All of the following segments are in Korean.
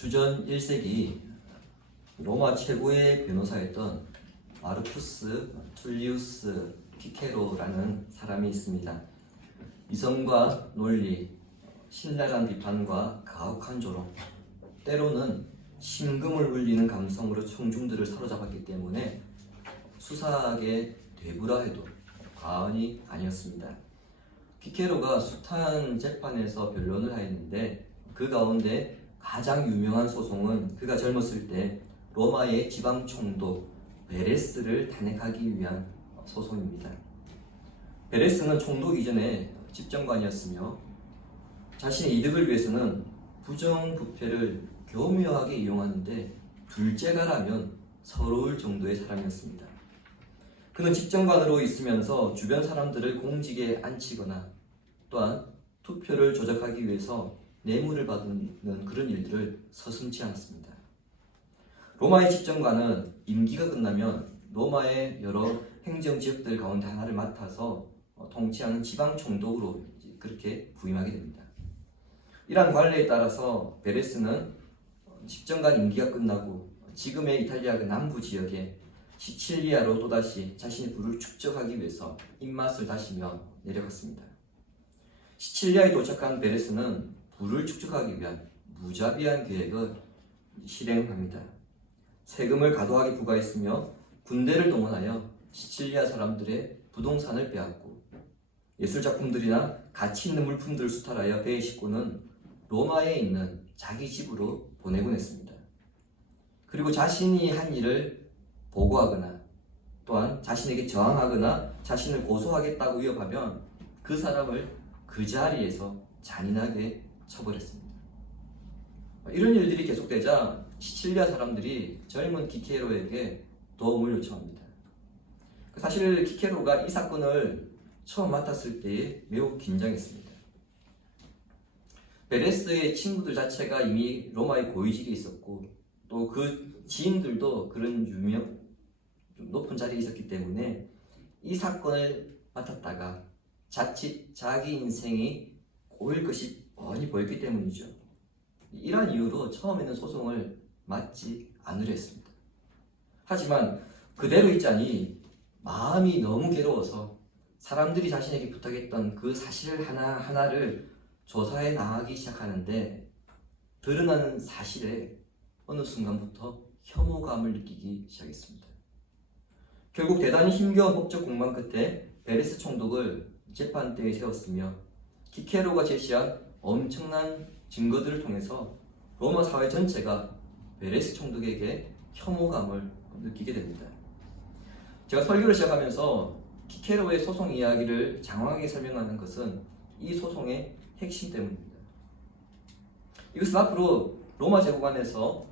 주전 1세기 로마 최고의 변호사였던 마르쿠스 툴리우스 키케로라는 사람이 있습니다. 이성과 논리, 신랄한 비판과 가혹한 조롱, 때로는 심금을 울리는 감성으로 청중들을 사로잡았기 때문에 수사하게 되부라 해도 과언이 아니었습니다. 키케로가 숱한 재판에서 변론을 하였는데 그 가운데 가장 유명한 소송은 그가 젊었을 때 로마의 지방 총독 베레스를 탄핵하기 위한 소송입니다. 베레스는 총독 이전에 집정관이었으며 자신의 이득을 위해서는 부정부패를 교묘하게 이용하는데 둘째가라면 서러울 정도의 사람이었습니다. 그는 집정관으로 있으면서 주변 사람들을 공직에 앉히거나 또한 투표를 조작하기 위해서 뇌물을 받는 그런 일들을 서슴지 않았습니다. 로마의 집정관은 임기가 끝나면 로마의 여러 행정지역들 가운데 하나를 맡아서 통치하는 지방총독으로 그렇게 부임하게 됩니다. 이러한 관례에 따라서 베레스는 집정관 임기가 끝나고 지금의 이탈리아 그 남부 지역에 시칠리아로 또다시 자신의 부를 축적하기 위해서 입맛을 다시며 내려갔습니다. 시칠리아에 도착한 베레스는 부를 축적하기 위한 무자비한 계획을 실행합니다. 세금을 과도하게 부과했으며 군대를 동원하여 시칠리아 사람들의 부동산을 빼앗고 예술작품들이나 가치 있는 물품들을 수탈하여 배에 싣고는 로마에 있는 자기 집으로 보내곤 했습니다. 그리고 자신이 한 일을 보고하거나 또한 자신에게 저항하거나 자신을 고소하겠다고 위협하면 그 사람을 그 자리에서 잔인하게 처벌했습니다. 이런 일들이 계속되자 시칠리아 사람들이 젊은 키케로에게 도움을 요청합니다. 사실 키케로가 이 사건을 처음 맡았을 때에 매우 긴장했습니다. 베레스의 친구들 자체가 이미 로마의 고위직에 있었고 또 그 지인들도 그런 유명, 좀 높은 자리에 있었기 때문에 이 사건을 맡았다가 자칫 자기 인생이 꼬일 것이 뻔히 보였기 때문이죠. 이러한 이유로 처음에는 소송을 맡지 않으려 했습니다. 하지만 그대로 있자니 마음이 너무 괴로워서 사람들이 자신에게 부탁했던 그 사실 하나하나를 조사해 나가기 시작하는데 드러나는 사실에 어느 순간부터 혐오감을 느끼기 시작했습니다. 결국 대단히 힘겨운 법적 공방 끝에 베레스 총독을 재판대에 세웠으며 키케로가 제시한 엄청난 증거들을 통해서 로마 사회 전체가 베레스 총독에게 혐오감을 느끼게 됩니다. 제가 설교를 시작하면서 키케로의 소송 이야기를 장황하게 설명하는 것은 이 소송의 핵심 때문입니다. 이것은 앞으로 로마 제국안에서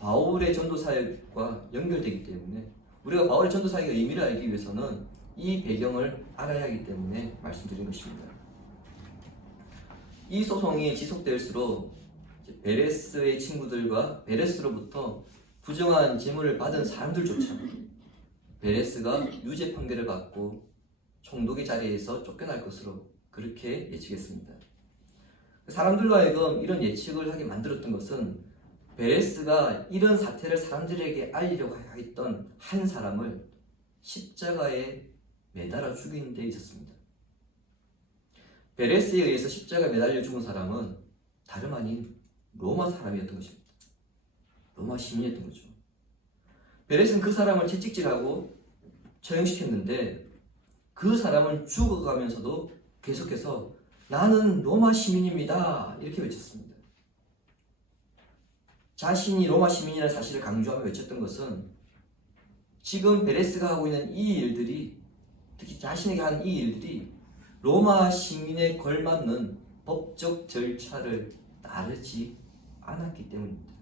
바울의 전도사역과 연결되기 때문에 우리가 바울의 전도사역의 의미를 알기 위해서는 이 배경을 알아야 하기 때문에 말씀드린 것입니다. 이 소송이 지속될수록 베레스의 친구들과 베레스로부터 부정한 재물을 받은 사람들조차 베레스가 유죄 판결을 받고 총독의 자리에서 쫓겨날 것으로 그렇게 예측했습니다. 사람들로 하여금 이런 예측을 하게 만들었던 것은 베레스가 이런 사태를 사람들에게 알리려고 했던 한 사람을 십자가에 매달아 죽이는 데 있었습니다. 베레스에 의해서 십자가에 매달려 죽은 사람은 다름 아닌 로마 사람이었던 것입니다. 로마 시민이었던 거죠. 베레스는 그 사람을 채찍질하고 처형시켰는데 그 사람은 죽어가면서도 계속해서 나는 로마 시민입니다 이렇게 외쳤습니다. 자신이 로마 시민이라는 사실을 강조하며 외쳤던 것은 지금 베레스가 하고 있는 이 일들이, 특히 자신에게 한 이 일들이 로마 시민에 걸맞는 법적 절차를 따르지 않았기 때문입니다.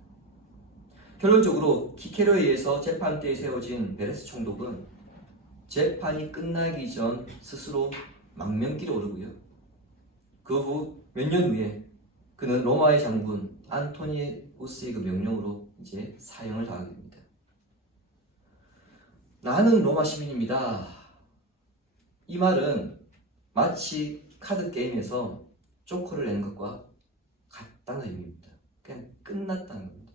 결론적으로 키케로에 의해서 재판대에 세워진 베레스 총독은 재판이 끝나기 전 스스로 망명길에 오르고요. 그 후 몇 년 후에 그는 로마의 장군 안토니우스의 그 명령으로 이제 사형을 당하게 됩니다. 나는 로마 시민입니다. 이 말은 마치 카드 게임에서 조커를 내는 것과 같다는 의미입니다. 그냥 끝났다는 겁니다.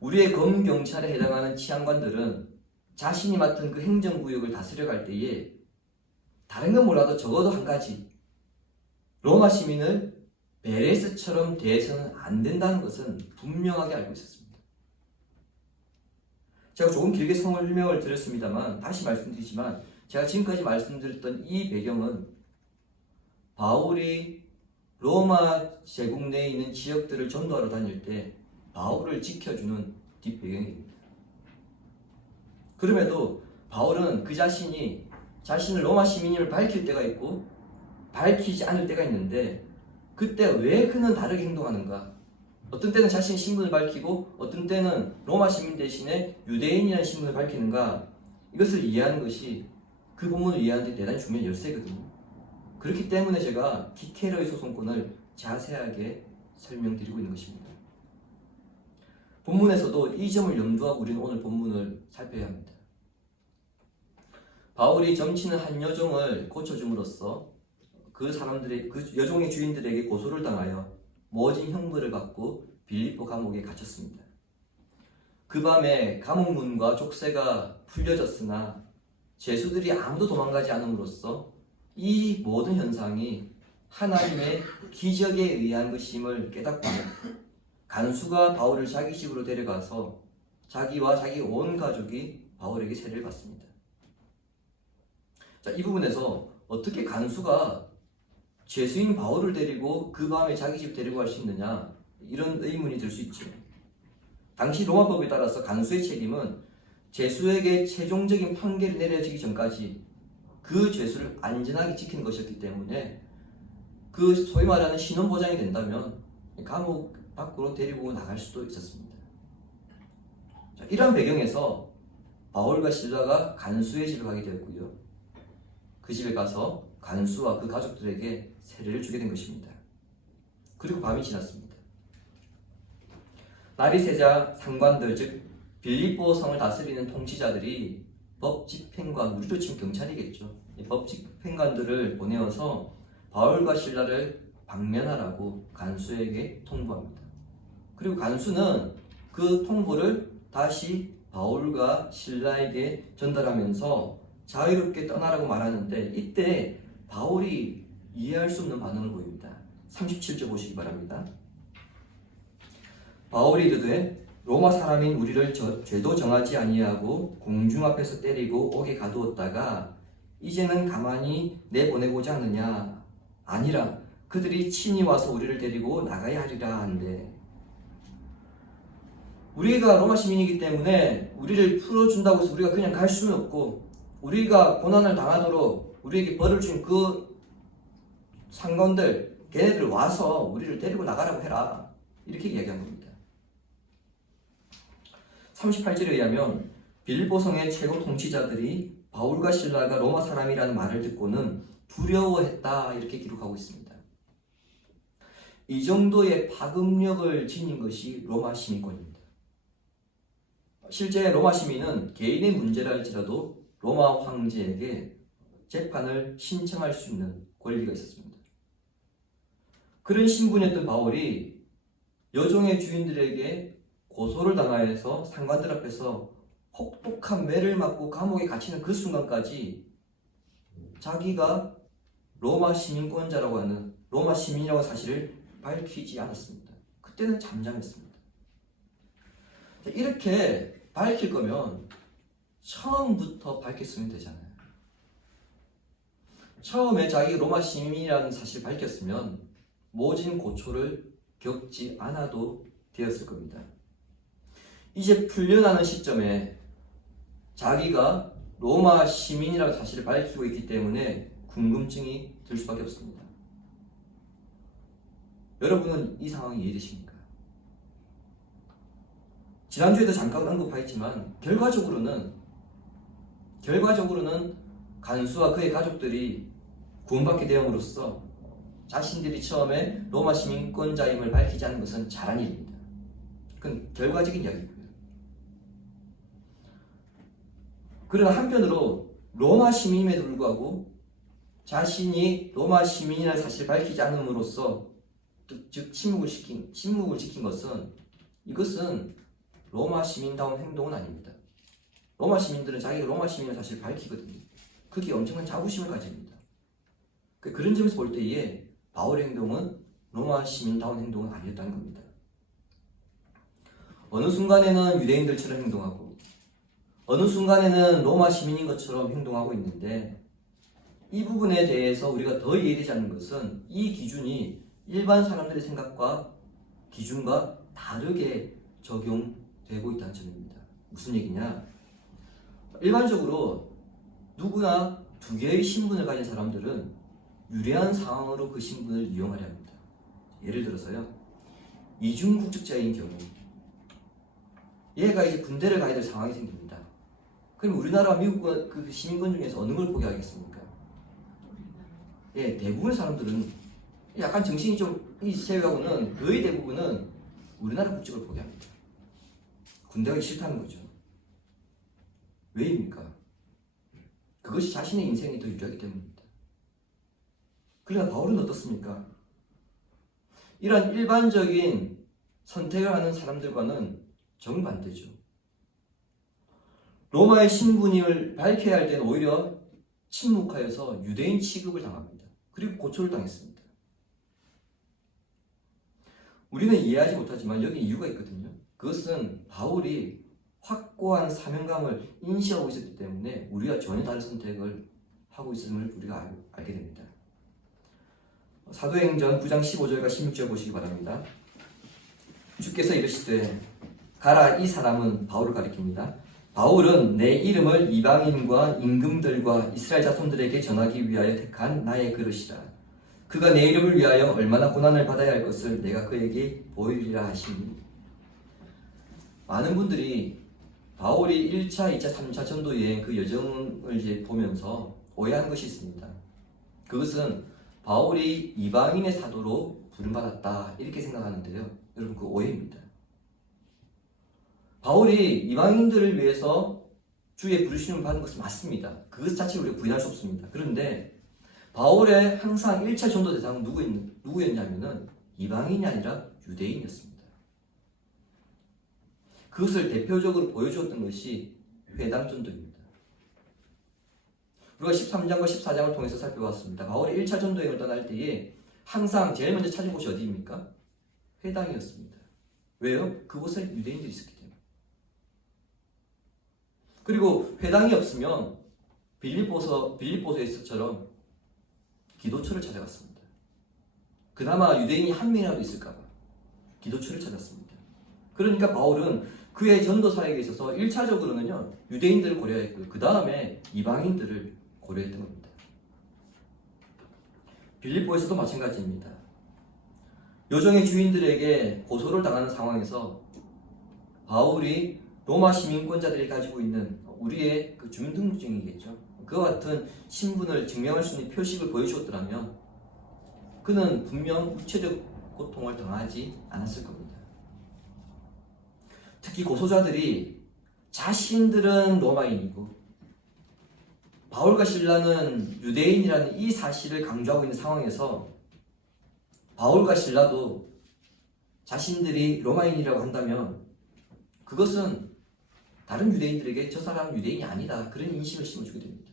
우리의 검경찰에 해당하는 치안관들은 자신이 맡은 그 행정구역을 다스려갈 때에 다른 건 몰라도 적어도 한 가지, 로마 시민을 베레스처럼 대해서는 안 된다는 것은 분명하게 알고 있었습니다. 제가 조금 길게 설명을 드렸습니다만 다시 말씀드리지만 제가 지금까지 말씀드렸던 이 배경은 바울이 로마 제국 내에 있는 지역들을 전도하러 다닐 때 바울을 지켜주는 뒷배경입니다. 그럼에도 바울은 그 자신이 자신을 로마 시민임을 밝힐 때가 있고 밝히지 않을 때가 있는데 그때 왜 그는 다르게 행동하는가? 어떤 때는 자신의 신분을 밝히고 어떤 때는 로마 시민 대신에 유대인이라는 신분을 밝히는가? 이것을 이해하는 것이 그 본문을 이해하는 데 대단히 중요한 열쇠거든요. 그렇기 때문에 제가 디테일의 소송권을 자세하게 설명드리고 있는 것입니다. 본문에서도 이 점을 염두하고 우리는 오늘 본문을 살펴야 합니다. 바울이 점치는 한 여종을 고쳐줌으로써 그 여종의 주인들에게 고소를 당하여 모진 형벌을 받고 빌립보 감옥에 갇혔습니다. 그 밤에 감옥 문과 족쇄가 풀려졌으나 죄수들이 아무도 도망가지 않음으로써 이 모든 현상이 하나님의 기적에 의한 것임을 깨닫고 간수가 바울을 자기 집으로 데려가서 자기와 자기 온 가족이 바울에게 세례를 받습니다. 자, 이 부분에서 어떻게 간수가 죄수인 바울을 데리고 그 밤에 자기 집 데리고 갈 수 있느냐, 이런 의문이 들 수 있죠. 당시 로마법에 따라서 간수의 책임은 죄수에게 최종적인 판결이 내려지기 전까지 그 죄수를 안전하게 지키는 것이었기 때문에 그 소위 말하는 신원 보장이 된다면 감옥 밖으로 데리고 나갈 수도 있었습니다. 자, 이러한 배경에서 바울과 실라가 간수의 집에 가게 되었고요. 그 집에 가서 간수와 그 가족들에게 세례를 주게 된 것입니다. 그리고 밤이 지났습니다. 날이 새자 상관들, 즉 빌립보 성을 다스리는 통치자들이 법 집행관, 우리로 치면 경찰이겠죠. 법 집행관들을 보내어서 바울과 실라를 방면하라고 간수에게 통보합니다. 그리고 간수는 그 통보를 다시 바울과 실라에게 전달하면서 자유롭게 떠나라고 말하는데 이때 바울이 이해할 수 없는 반응을 보입니다. 37절 보시기 바랍니다. 바울이 이르되 로마 사람인 우리를 죄도 정하지 아니하고 공중 앞에서 때리고 옥에 가두었다가 이제는 가만히 내보내고자 하느냐? 아니라 그들이 친히 와서 우리를 데리고 나가야 하리라 한데, 우리가 로마 시민이기 때문에 우리를 풀어준다고 해서 우리가 그냥 갈 수는 없고, 우리가 고난을 당하도록 우리에게 벌을 준 그 상관들, 걔네들 와서 우리를 데리고 나가라고 해라, 이렇게 이야기한 겁니다. 38절에 의하면 빌립보 성의 최고 통치자들이 바울과 실라가 로마 사람이라는 말을 듣고는 두려워했다, 이렇게 기록하고 있습니다. 이 정도의 파급력을 지닌 것이 로마 시민권입니다. 실제 로마 시민은 개인의 문제라 할지라도 로마 황제에게 재판을 신청할 수 있는 권리가 있었습니다. 그런 신분이었던 바울이 여종의 주인들에게 고소를 당하여서 상관들 앞에서 혹독한 매를 맞고 감옥에 갇히는 그 순간까지 자기가 로마 시민권자라고 하는, 로마 시민이라고 사실을 밝히지 않았습니다. 그때는 잠잠했습니다. 이렇게 밝힐 거면 처음부터 밝혔으면 되잖아요. 처음에 자기 로마 시민이라는 사실을 밝혔으면 모진 고초를 겪지 않아도 되었을 겁니다. 이제 풀려나는 시점에 자기가 로마 시민이라는 사실을 밝히고 있기 때문에 궁금증이 들 수밖에 없습니다. 여러분은 이 상황이 이해되십니까? 지난주에도 잠깐 언급하였지만 결과적으로는 간수와 그의 가족들이 구원받게 되음으로써 자신들이 처음에 로마 시민권자임을 밝히지 않은 것은 잘한 일입니다. 그건 결과적인 이야기고요. 그러나 한편으로 로마 시민임에도 불구하고 자신이 로마 시민이라는 사실을 밝히지 않음으로써, 즉 침묵을 지킨 것은, 이것은 로마 시민다운 행동은 아닙니다. 로마 시민들은 자기가 로마 시민을 사실 밝히거든요. 그게 엄청난 자부심을 가집니다. 그런 점에서 볼 때에 바울의 행동은 로마 시민다운 행동은 아니었다는 겁니다. 어느 순간에는 유대인들처럼 행동하고 어느 순간에는 로마 시민인 것처럼 행동하고 있는데, 이 부분에 대해서 우리가 더 이해되지 않는 것은 이 기준이 일반 사람들의 생각과 기준과 다르게 적용되고 있다는 점입니다. 무슨 얘기냐? 일반적으로 누구나 두 개의 신분을 가진 사람들은 유리한 상황으로 그 신분을 이용하려 합니다. 예를 들어서요, 이중국적자인 경우 얘가 이제 군대를 가야 될 상황이 생깁니다. 그럼 우리나라와 미국 그 시민권 중에서 어느 걸 포기하겠습니까? 예, 대부분의 사람들은 약간 정신이 좀 제외하고는 거의 대부분은 우리나라 국적을 포기합니다. 군대 가기 싫다는 거죠. 왜입니까? 그것이 자신의 인생이 더 유리하기 때문입니다. 그러나 바울은 어떻습니까? 이런 일반적인 선택을 하는 사람들과는 정반대죠. 로마의 신분을 밝혀야 할 때는 오히려 침묵하여서 유대인 취급을 당합니다. 그리고 고초를 당했습니다. 우리는 이해하지 못하지만 여기 이유가 있거든요. 그것은 바울이 확고한 사명감을 인식하고 있었기 때문에 우리가 전혀 다른 선택을 하고 있음을 우리가 알게 됩니다. 사도행전 9장 15절과 16절 보시기 바랍니다. 주께서 이르시되 가라, 이 사람은 바울을 가리킵니다. 바울은 내 이름을 이방인과 임금들과 이스라엘 자손들에게 전하기 위하여 택한 나의 그릇이라. 그가 내 이름을 위하여 얼마나 고난을 받아야 할 것을 내가 그에게 보이리라 하시니. 많은 분들이 바울이 1차, 2차, 3차 전도 여행 그 여정을 이제 보면서 오해하는 것이 있습니다. 그것은 바울이 이방인의 사도로 부름받았다 이렇게 생각하는데요, 여러분, 그 오해입니다. 바울이 이방인들을 위해서 주의 부르심을 받은 것은 맞습니다. 그것 자체를 우리가 부인할 수 없습니다. 그런데 바울의 항상 1차 전도 대상은 누구였냐면은 이방인이 아니라 유대인이었습니다. 그것을 대표적으로 보여주었던 것이 회당 전도입니다. 우리가 13장과 14장을 통해서 살펴봤습니다. 바울이 1차 전도여행을 떠날 때에 항상 제일 먼저 찾은 곳이 어디입니까? 회당이었습니다. 왜요? 그곳에 유대인들이 있었기 때문에. 그리고 회당이 없으면 빌립보서에서처럼 기도처를 찾아갔습니다. 그나마 유대인이 한 명이라도 있을까봐 기도처를 찾았습니다. 그러니까 바울은 그의 전도 사역에 있어서 1차적으로는요 유대인들을 고려했고요, 그 다음에 이방인들을 고려했던 겁니다. 빌립보에서도 마찬가지입니다. 요정의 주인들에게 고소를 당하는 상황에서 바울이 로마 시민권자들이 가지고 있는 우리의 그 주민등록증이겠죠, 그와 같은 신분을 증명할 수 있는 표식을 보여주었더라면 그는 분명 육체적 고통을 당하지 않았을 겁니다. 특히 고소자들이 자신들은 로마인이고 바울과 실라는 유대인이라는 이 사실을 강조하고 있는 상황에서 바울과 실라도 자신들이 로마인이라고 한다면 그것은 다른 유대인들에게 저 사람은 유대인이 아니다, 그런 인식을 심어주게 됩니다.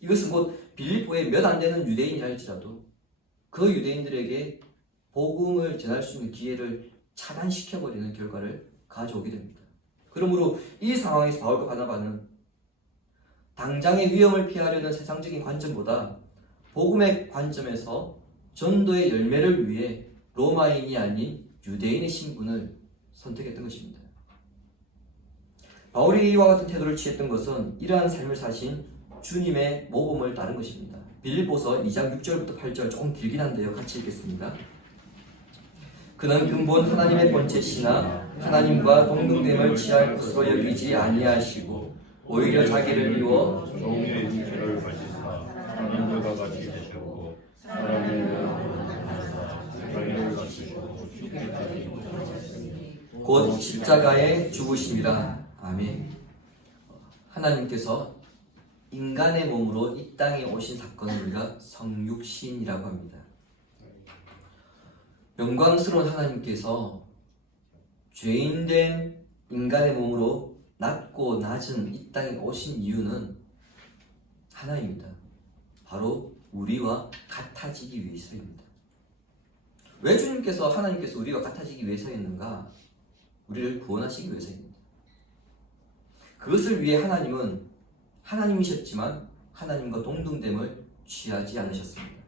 이것은 곧 빌립보에 몇 안 되는 유대인이라 할지라도 그 유대인들에게 복음을 전할 수 있는 기회를 차단시켜버리는 결과를 가져오게 됩니다. 그러므로 이 상황에서 바울과 바나바는 당장의 위험을 피하려는 세상적인 관점보다 복음의 관점에서 전도의 열매를 위해 로마인이 아닌 유대인의 신분을 선택했던 것입니다. 바울이 이와 같은 태도를 취했던 것은 이러한 삶을 사신 주님의 모범을 따른 것입니다. 빌립보서 2장 6절부터 8절 조금 길긴 한데요, 같이 읽겠습니다. 그는 근본 하나님의 본체시나 하나님과 동등됨을 취할 것으로 여기지 아니하시고 오히려 자기를 비워 종의 형체를 가지사 사람들과 같이 되셨고 사람을 자기를 갖추시고 죽기까지 곧 십자가에 죽으심이라. 아멘. 하나님께서 인간의 몸으로 이 땅에 오신 사건을 우리가 성육신이라고 합니다. 영광스러운 하나님께서 죄인된 인간의 몸으로 낮고 낮은 이 땅에 오신 이유는 하나입니다. 바로 우리와 같아지기 위해서입니다. 왜 하나님께서 우리와 같아지기 위해서였는가? 우리를 구원하시기 위해서입니다. 그것을 위해 하나님은 하나님이셨지만 하나님과 동등됨을 취하지 않으셨습니다.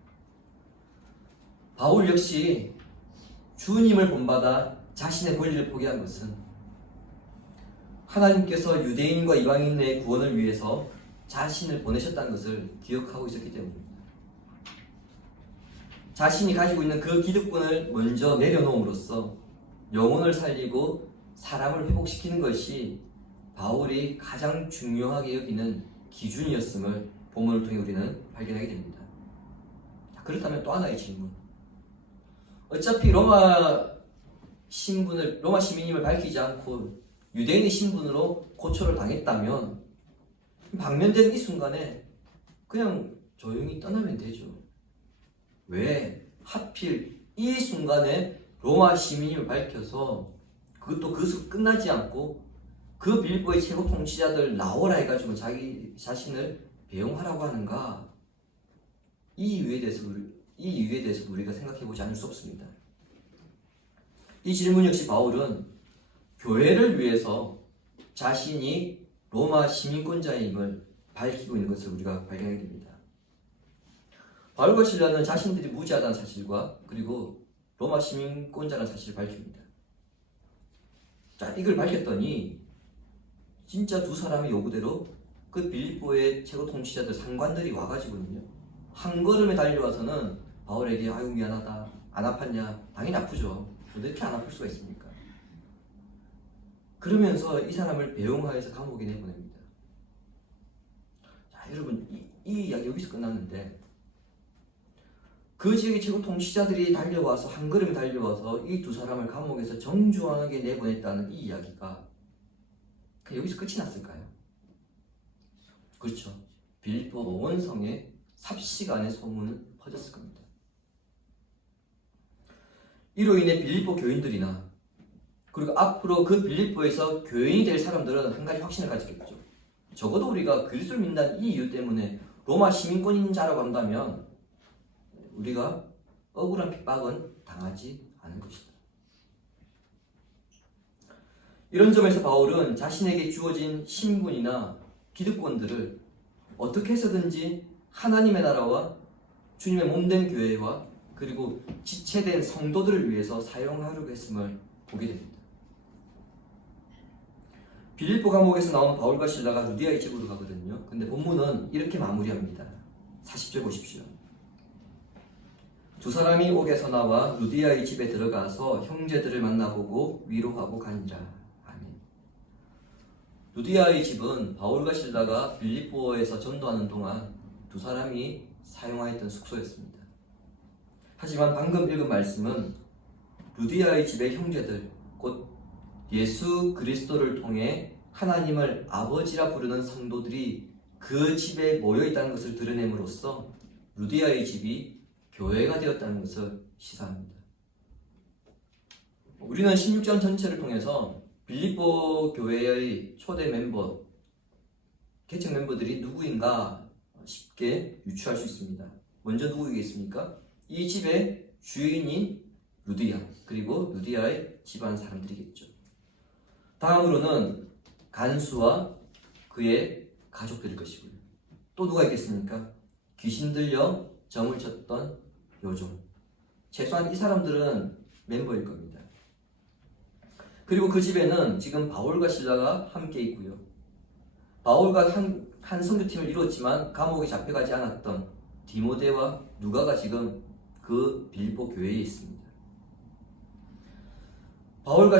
바울 역시 주님을 본받아 자신의 권리를 포기한 것은 하나님께서 유대인과 이방인의 구원을 위해서 자신을 보내셨다는 것을 기억하고 있었기 때문입니다. 자신이 가지고 있는 그 기득권을 먼저 내려놓음으로써 영혼을 살리고 사람을 회복시키는 것이 바울이 가장 중요하게 여기는 기준이었음을 본문을 통해 우리는 발견하게 됩니다. 그렇다면 또 하나의 질문. 어차피 로마 시민임을 밝히지 않고 유대인의 신분으로 고초를 당했다면 방면되는 이 순간에 그냥 조용히 떠나면 되죠. 왜 하필 이 순간에 로마 시민임을 밝혀서 그것도 그것으로 끝나지 않고 그 빌립보의 최고 통치자들 나오라 해가지고 자기 자신을 배용하라고 하는가? 이 이유에 대해서 우리가 생각해보지 않을 수 없습니다. 이 질문 역시 바울은 교회를 위해서 자신이 로마 시민권자임을 밝히고 있는 것을 우리가 발견하게 됩니다. 바울과 실라는 자신들이 무지하다는 사실과 그리고 로마 시민권자라는 사실을 밝힙니다. 자, 이걸 밝혔더니 진짜 두 사람의 요구대로 그 빌립보의 최고 통치자들 상관들이 와가지고는요, 한 걸음에 달려와서는 바울에게 아유 미안하다, 안 아팠냐? 당연히 아프죠. 왜 이렇게 안 아플 수가 있습니까? 그러면서 이 사람을 배용하여서 감옥에 내보냅니다. 자, 여러분 이 이야기 여기서 끝났는데 그 지역의 최고 통치자들이 달려와서 한 걸음에 달려와서 이 두 사람을 감옥에서 정중하게 내보냈다는 이 이야기가 여기서 끝이 났을까요? 그렇죠. 빌립보 온 성에 삽시간에 소문은 퍼졌을 겁니다. 이로 인해 빌립보 교인들이나 그리고 앞으로 그 빌립보에서 교인이 될 사람들은 한 가지 확신을 가지겠죠. 적어도 우리가 그리스도를 믿는다는 이 이유 때문에 로마 시민권인 자라고 한다면 우리가 억울한 핍박은 당하지 않을 것이다. 이런 점에서 바울은 자신에게 주어진 신분이나 기득권들을 어떻게 해서든지 하나님의 나라와 주님의 몸된 교회와 그리고 지체된 성도들을 위해서 사용하려고 했음을 보게 됩니다. 빌립보 감옥에서 나온 바울과 실라가 루디아의 집으로 가거든요. 근데 본문은 이렇게 마무리합니다. 40절 보십시오. 두 사람이 옥에서 나와 루디아의 집에 들어가서 형제들을 만나보고 위로하고 가니라. 아멘. 루디아의 집은 바울과 실라가 빌립보에서 전도하는 동안 두 사람이 사용하였던 숙소였습니다. 하지만 방금 읽은 말씀은 루디아의 집의 형제들, 곧 예수 그리스도를 통해 하나님을 아버지라 부르는 성도들이 그 집에 모여있다는 것을 드러냄으로써 루디아의 집이 교회가 되었다는 것을 시사합니다. 우리는 16장 전체를 통해서 빌립보 교회의 초대 멤버, 개척 멤버들이 누구인가 쉽게 유추할 수 있습니다. 먼저 누구이겠습니까? 이 집의 주인인 루디아, 그리고 루디아의 집안 사람들이겠죠. 다음으로는 간수와 그의 가족들일 것이고요. 또 누가 있겠습니까? 귀신 들려 점을 쳤던 요종. 최소한 이 사람들은 멤버일 겁니다. 그리고 그 집에는 지금 바울과 실라가 함께 있고요. 바울과 한 선교팀을 이루었지만 감옥에 잡혀가지 않았던 디모데와 누가가 지금 그 빌립보 교회에 있습니다. 바울과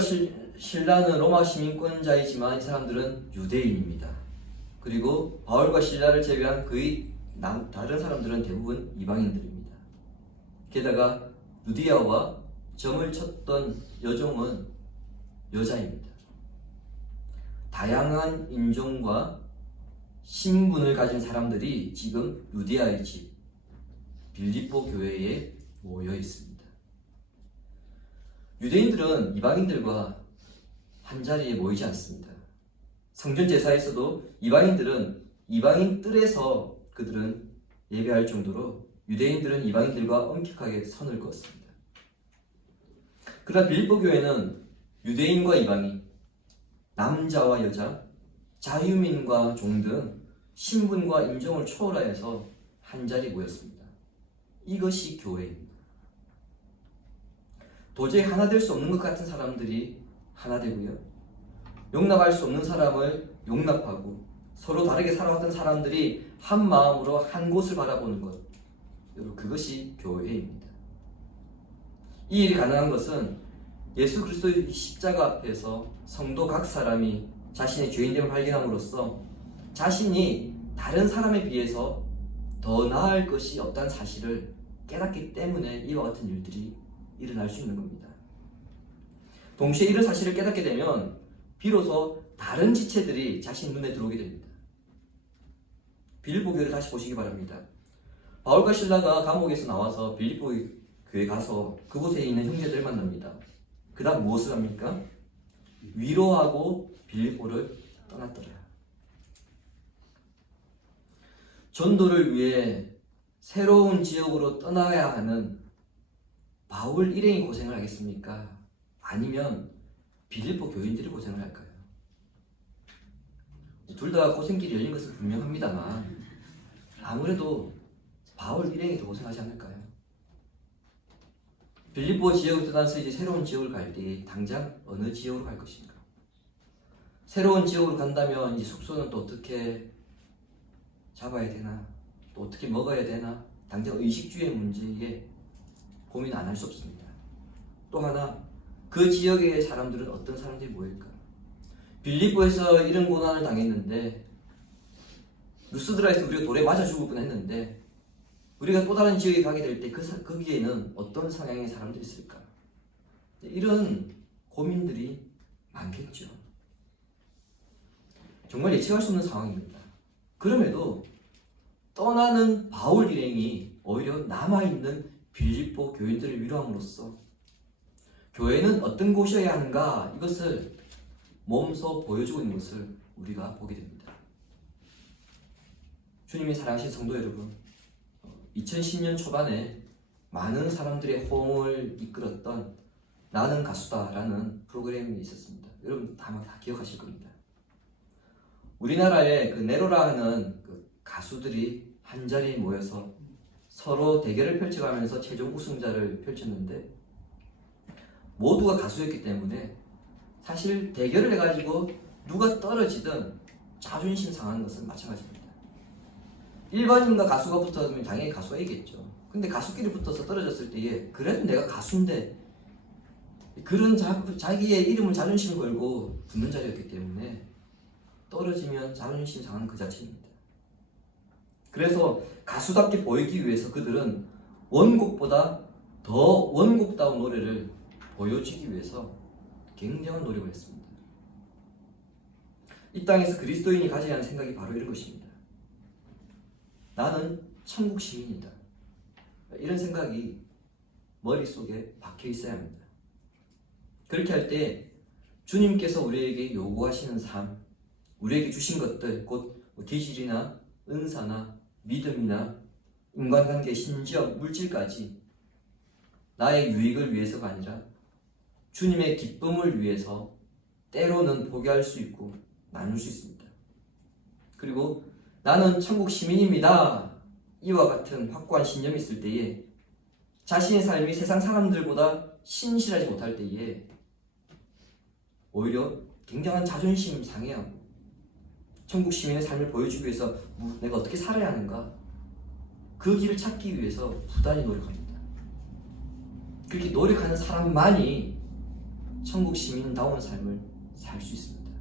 실라는 로마 시민권자이지만 이 사람들은 유대인입니다. 그리고 바울과 실라를 제외한 그의 다른 사람들은 대부분 이방인들입니다. 게다가 루디아와 점을 쳤던 여종은 여자입니다. 다양한 인종과 신분을 가진 사람들이 지금 루디아의 집, 빌립보 교회에 모여 있습니다. 유대인들은 이방인들과 한 자리에 모이지 않습니다. 성전 제사에서도 이방인들은 이방인 뜰에서 그들은 예배할 정도로 유대인들은 이방인들과 엄격하게 선을 그었습니다. 그러나 빌립보 교회는 유대인과 이방인, 남자와 여자, 자유민과 종 등 신분과 인종을 초월하여서 한자리에 모였습니다. 이것이 교회입니다. 도저히 하나 될 수 없는 것 같은 사람들이 하나 되고요. 용납할 수 없는 사람을 용납하고 서로 다르게 살아왔던 사람들이 한 마음으로 한 곳을 바라보는 것. 여러분, 그것이 교회입니다. 이 일이 가능한 것은 예수 그리스도의 십자가 앞에서 성도 각 사람이 자신의 죄인됨을 발견함으로써 자신이 다른 사람에 비해서 더 나을 것이 없다는 사실을 깨닫기 때문에 이와 같은 일들이 일어날 수 있는 겁니다. 동시에 이런 사실을 깨닫게 되면 비로소 다른 지체들이 자신 눈에 들어오게 됩니다. 빌립보 교회를 다시 보시기 바랍니다. 바울과 실라가 감옥에서 나와서 빌립보 교회 가서 그곳에 있는 형제들을 만납니다. 그 다음 무엇을 합니까? 위로하고 빌립보를 떠났더라. 전도를 위해 새로운 지역으로 떠나야 하는 바울 일행이 고생을 하겠습니까? 아니면 빌립보 교인들이 고생을 할까요? 둘 다 고생길이 열린 것은 분명합니다만 아무래도 바울 일행이 더 고생하지 않을까요? 빌립보 지역을 떠나서 이제 새로운 지역을 갈 때 당장 어느 지역으로 갈 것인가? 새로운 지역으로 간다면 이제 숙소는 또 어떻게 잡아야 되나? 또 어떻게 먹어야 되나? 당장 의식주의 문제에 고민 안 할 수 없습니다. 또 하나, 그 지역의 사람들은 어떤 사람들이 모일까? 빌립보에서 이런 고난을 당했는데 루스드라에서 우리가 돌에 맞아 죽을 뻔했는데 우리가 또 다른 지역에 가게 될 때 거기에는 어떤 성향의 사람들이 있을까? 이런 고민들이 많겠죠. 정말 예측할 수 없는 상황입니다. 그럼에도 떠나는 바울 일행이 오히려 남아있는 빌립보 교인들을 위로함으로써 교회는 어떤 곳이어야 하는가, 이것을 몸소 보여주고 있는 것을 우리가 보게 됩니다. 주님이 사랑하신 성도 여러분, 2010년 초반에 많은 사람들의 호응을 이끌었던 나는 가수다라는 프로그램이 있었습니다. 여러분 아마 다 기억하실 겁니다. 우리나라에 그 네로라 하는 그 가수들이 한 자리에 모여서 서로 대결을 펼쳐가면서 최종 우승자를 펼쳤는데 모두가 가수였기 때문에 사실 대결을 해가지고 누가 떨어지든 자존심 상하는 것은 마찬가지입니다. 일반인과 가수가 붙어면 당연히 가수가 이겼죠. 근데 가수끼리 붙어서 떨어졌을 때에 그래도 내가 가수인데 그런 자기의 이름을 자존심을 걸고 붙는 자리였기 때문에 떨어지면 자존심 상하는 그 자체입니다. 그래서 가수답게 보이기 위해서 그들은 원곡보다 더 원곡다운 노래를 보여주기 위해서 굉장한 노력을 했습니다. 이 땅에서 그리스도인이 가져야 하는 생각이 바로 이런 것입니다. 나는 천국 시민이다. 이런 생각이 머릿속에 박혀 있어야 합니다. 그렇게 할 때 주님께서 우리에게 요구하시는 삶, 우리에게 주신 것들, 곧 기질이나 은사나 믿음이나 인간관계, 심지어 물질까지 나의 유익을 위해서가 아니라 주님의 기쁨을 위해서 때로는 포기할 수 있고 나눌 수 있습니다. 그리고 나는 천국 시민입니다. 이와 같은 확고한 신념이 있을 때에 자신의 삶이 세상 사람들보다 신실하지 못할 때에 오히려 굉장한 자존심 상해하고 천국 시민의 삶을 보여주기 위해서 내가 어떻게 살아야 하는가, 그 길을 찾기 위해서 부단히 노력합니다. 그렇게 노력하는 사람만이 천국 시민다운 삶을 살 수 있습니다.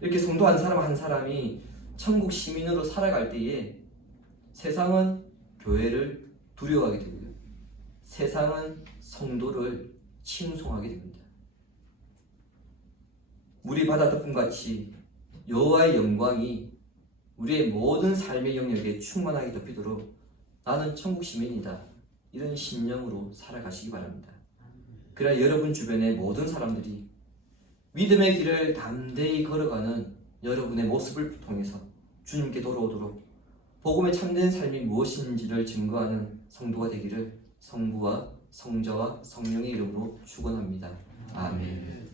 이렇게 성도 한 사람 한 사람이 천국 시민으로 살아갈 때에 세상은 교회를 두려워하게 되고요. 세상은 성도를 칭송하게 됩니다. 물이 바다 덮음같이 여호와의 영광이 우리의 모든 삶의 영역에 충만하게 덮이도록 나는 천국 시민이다, 이런 신념으로 살아가시기 바랍니다. 그래야 여러분 주변의 모든 사람들이 믿음의 길을 담대히 걸어가는 여러분의 모습을 통해서 주님께 돌아오도록 복음의 참된 삶이 무엇인지를 증거하는 성도가 되기를 성부와 성자와 성령의 이름으로 축원합니다. 아멘.